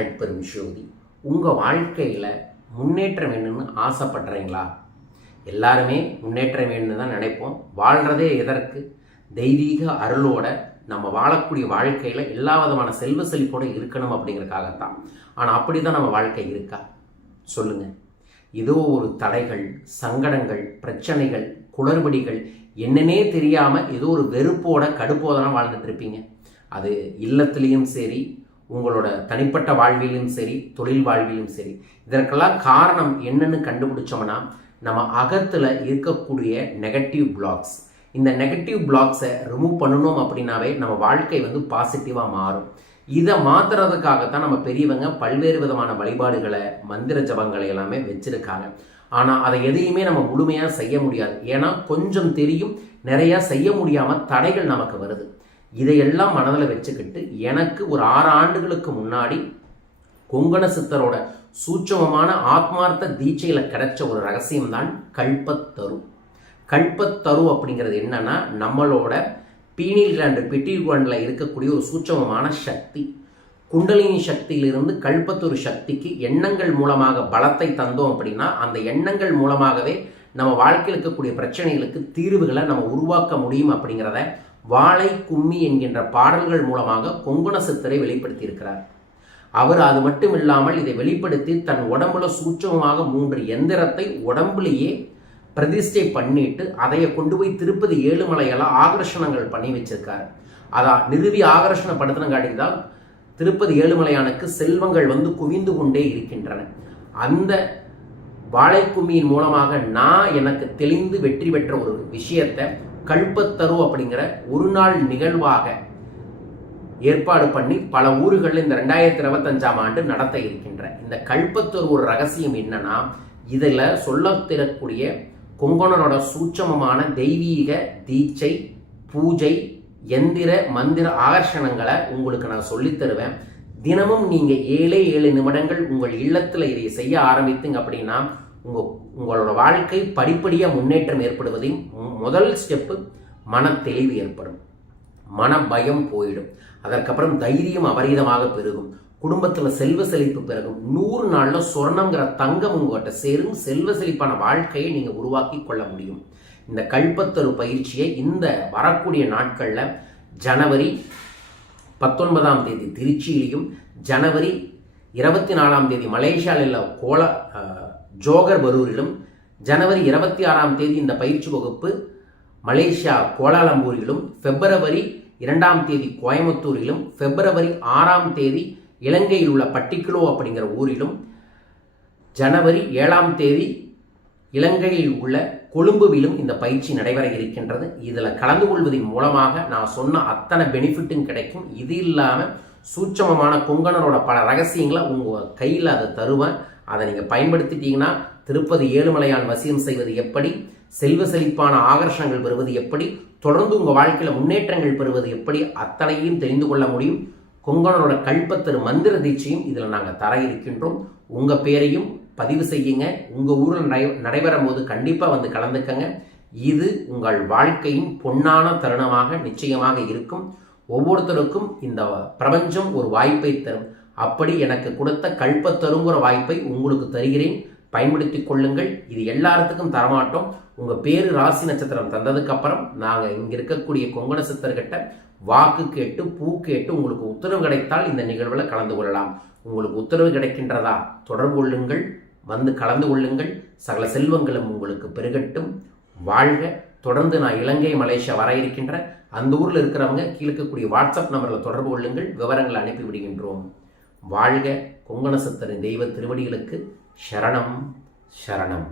அரைப்பெரும் ஜோதி. உங்கள் வாழ்க்கையில் முன்னேற்றம் வேணும்னு ஆசைப்படுறீங்களா? எல்லாருமே முன்னேற்றம் வேணும்னு தான் நினைப்போம். வாழ்கிறதே எதற்கு? தெய்வீக அருளோட நம்ம வாழக்கூடிய வாழ்க்கையில் எல்லா விதமான செல்வ செழிப்போடு இருக்கணும் அப்படிங்கிறக்காகத்தான் ஆனால் அப்படி தான் நம்ம வாழ்க்கை இருக்கா? சொல்லுங்கள் ஏதோ ஒரு தடைகள் சங்கடங்கள் பிரச்சனைகள் குளறுபடிகள் என்னன்னே தெரியாமல் ஏதோ ஒரு வெறுப்போட கடுப்போதெல்லாம் வாழ்ந்துட்டு இருப்பீங்க. அது இல்லத்துலேயும் சரி உங்களோட தனிப்பட்ட வாழ்விலும் சரி தொழில் வாழ்விலும் சரி இதற்கெல்லாம் காரணம் என்னன்னு கண்டுபிடிச்சோம்னா நம்ம அகத்தில் இருக்கக்கூடிய நெகட்டிவ் பிளாக்ஸ் இந்த நெகட்டிவ் பிளாக்ஸை ரிமூவ் பண்ணணும் அப்படின்னாவே நம்ம வாழ்க்கை வந்து பாசிட்டிவாக மாறும். இதை மாற்றுறதுக்காகத்தான் நம்ம பெரியவங்க பல்வேறு விதமான வழிபாடுகளை மந்திர ஜபங்களை எல்லாமே வச்சுருக்காங்க. ஆனால் அதை எதையுமே நம்ம முழுமையாக செய்ய முடியாது. ஏன்னா கொஞ்சம் தெரியும் நிறையா செய்ய முடியாமல் தடைகள் நமக்கு வருது. இதையெல்லாம் மனதில் வச்சுக்கிட்டு எனக்கு ஒரு ஆறு ஆண்டுகளுக்கு முன்னாடி கொங்கண சித்தரோட சூட்சமமான ஆத்மார்த்த தீட்சையில் கிடைச்ச ஒரு ரகசியம் தான் கல்பத்தரு கல்பத்தரு அப்படிங்கிறது என்னன்னா நம்மளோட பீனில் கிளாண்டு பெட்டி கிளாண்டில் இருக்கக்கூடிய ஒரு சூட்சமமான சக்தி. குண்டலினி சக்தியிலிருந்து கல்பத்தொரு சக்திக்கு எண்ணங்கள் மூலமாக பலத்தை தந்தோம் அப்படின்னா அந்த எண்ணங்கள் மூலமாகவே நம்ம வாழ்க்கையில் இருக்கக்கூடிய பிரச்சனைகளுக்கு தீர்வுகளை நம்ம உருவாக்க முடியும் அப்படிங்கிறத வாழை கும்மி என்கின்ற பாடல்கள் மூலமாக கொங்குண சித்தரை வெளிப்படுத்தியிருக்கிறார். அவர் அது மட்டும் இல்லாமல் இதை வெளிப்படுத்தி தன் உடம்புல சூட்சமாக மூன்று எந்திரத்தை உடம்புலேயே பிரதிஷ்டை பண்ணிட்டு அதைய கொண்டு போய் திருப்பதி ஏழுமலையெல்லாம் ஆகர்ஷணங்கள் பண்ணி வச்சிருக்காரு. அதான் நிறுவி ஆகர்ஷணப்படுத்தினங்காட்டி தான் திருப்பதி ஏழுமலையானுக்கு செல்வங்கள் வந்து குவிந்து கொண்டே இருக்கின்றன. அந்த வாழைக்கும்மியின் மூலமாக நான் எனக்கு தெளிந்து வெற்றி பெற்ற ஒரு விஷயத்தை கல்பத்தரு அப்படிங்கிற ஒரு நாள் நிகழ்வாக ஏற்பாடு பண்ணி பல ஊர்களில் இந்த ரெண்டாயிரத்தி இருபத்தஞ்சாம் ஆண்டு நடத்த இருக்கின்ற இந்த கல்பத்தரு ஒரு ரகசியம் என்னன்னா இதில் சொல்ல தரக்கூடிய சூட்சமமான தெய்வீக தீட்சை பூஜை எந்திர மந்திர ஆகர்ஷணங்களை உங்களுக்கு நான் சொல்லித் தருவேன். தினமும் நீங்கள் ஏழே ஏழு நிமிடங்கள் உங்கள் இல்லத்தில் இதை செய்ய ஆரம்பித்துங்க அப்படின்னா உங்கள் உங்களோட வாழ்க்கை படிப்படியாக முன்னேற்றம் ஏற்படுவதையும் முதல் ஸ்டெப்பு மன தெளிவு ஏற்படும். மன பயம் போயிடும். அதற்கப்புறம் தைரியம் அபரீதமாக பெருகும். குடும்பத்தில் செல்வ செழிப்பு பிறகும் நூறு நாளில் சொர்ணங்கிற தங்கம் உங்கள்கிட்ட சேரும். செல்வ செழிப்பான வாழ்க்கையை நீங்கள் உருவாக்கி கொள்ள முடியும். இந்த கல்பத்தொரு பயிற்சியை இந்த வரக்கூடிய நாட்களில் ஜனவரி பத்தொன்பதாம் தேதி திருச்சியிலையும் ஜனவரி இருபத்தி நாலாம் தேதி மலேசியாவில் கோல ஜோகர் வரூரிலும் ஜனவரி இருபத்தி ஆறாம் தேதி இந்த பயிற்சி வகுப்பு மலேசியா கோலாலம்பூரிலும் பிப்ரவரி இரண்டாம் தேதி கோயம்புத்தூரிலும் பிப்ரவரி ஆறாம் தேதி இலங்கையில் உள்ள பட்டிக்குலோ அப்படிங்கிற ஊரிலும் ஜனவரி ஏழாம் தேதி இலங்கையில் உள்ள கொழும்புவிலும் இந்த பயிற்சி நடைபெற இருக்கின்றது. இதில் கலந்து கொள்வதன் மூலமாக நான் சொன்ன அத்தனை பெனிஃபிட்டும் கிடைக்கும். இது இல்லாமல் சூட்சமமான கொங்கணரோட பல ரகசியங்களை உங்கள் கையில் அதை தருவேன். அதை நீங்கள் பயன்படுத்திட்டீங்கன்னா திருப்பதி ஏழுமலையான் வசியம் செய்வது எப்படி? செல்வ செழிப்பான ஆகர்ஷணங்கள் பெறுவது எப்படி? தொடர்ந்து உங்கள் வாழ்க்கையில் முன்னேற்றங்கள் பெறுவது எப்படி? அத்தனையும் தெரிந்து கொள்ள முடியும். கொங்கணரோட கல்பத்தரு மந்திர தீட்சையும் இதில் நாங்கள் தர இருக்கின்றோம். உங்கள் பேரையும் பதிவு செய்யுங்க. உங்கள் ஊரில் நடை நடைபெறும் போது கண்டிப்பாக வந்து கலந்துக்கங்க. இது உங்கள் வாழ்க்கையின் பொன்னான தருணமாக நிச்சயமாக இருக்கும். ஒவ்வொருத்தருக்கும் இந்த பிரபஞ்சம் ஒரு வாய்ப்பை தரும். அப்படி எனக்கு கொடுத்த கல்பத்தருங்கிற வாய்ப்பை உங்களுக்கு தருகிறேன். பயன்படுத்தி கொள்ளுங்கள். இது எல்லாத்துக்கும் தரமாட்டோம். உங்கள் பேர் ராசி நட்சத்திரம் தந்ததுக்கப்புறம் நாங்கள் இங்கே இருக்கக்கூடிய கொங்கண சித்தர்கிட்ட வாக்கு கேட்டு பூ கேட்டு உங்களுக்கு உத்தரவு கிடைத்தால் இந்த நிகழ்வில் கலந்து கொள்ளலாம். உங்களுக்கு உத்தரவு கிடைக்கின்றதா தொடர்பு கொள்ளுங்கள். வந்து கலந்து கொள்ளுங்கள். சகல செல்வங்களும் உங்களுக்கு பெருகட்டும். வாழ்க. தொடர்ந்து நான் இலங்கை மலேசியா வர இருக்கின்ற அந்த ஊரில் இருக்கிறவங்க கீழே இருக்கக்கூடிய வாட்ஸ்அப் நம்பரில் தொடர்பு கொள்ளுங்கள். விவரங்களை அனுப்பி விடுகின்றோம். வாழ்க கொங்கண தெய்வ திருவடிகளுக்கு சரணம் சரணம்.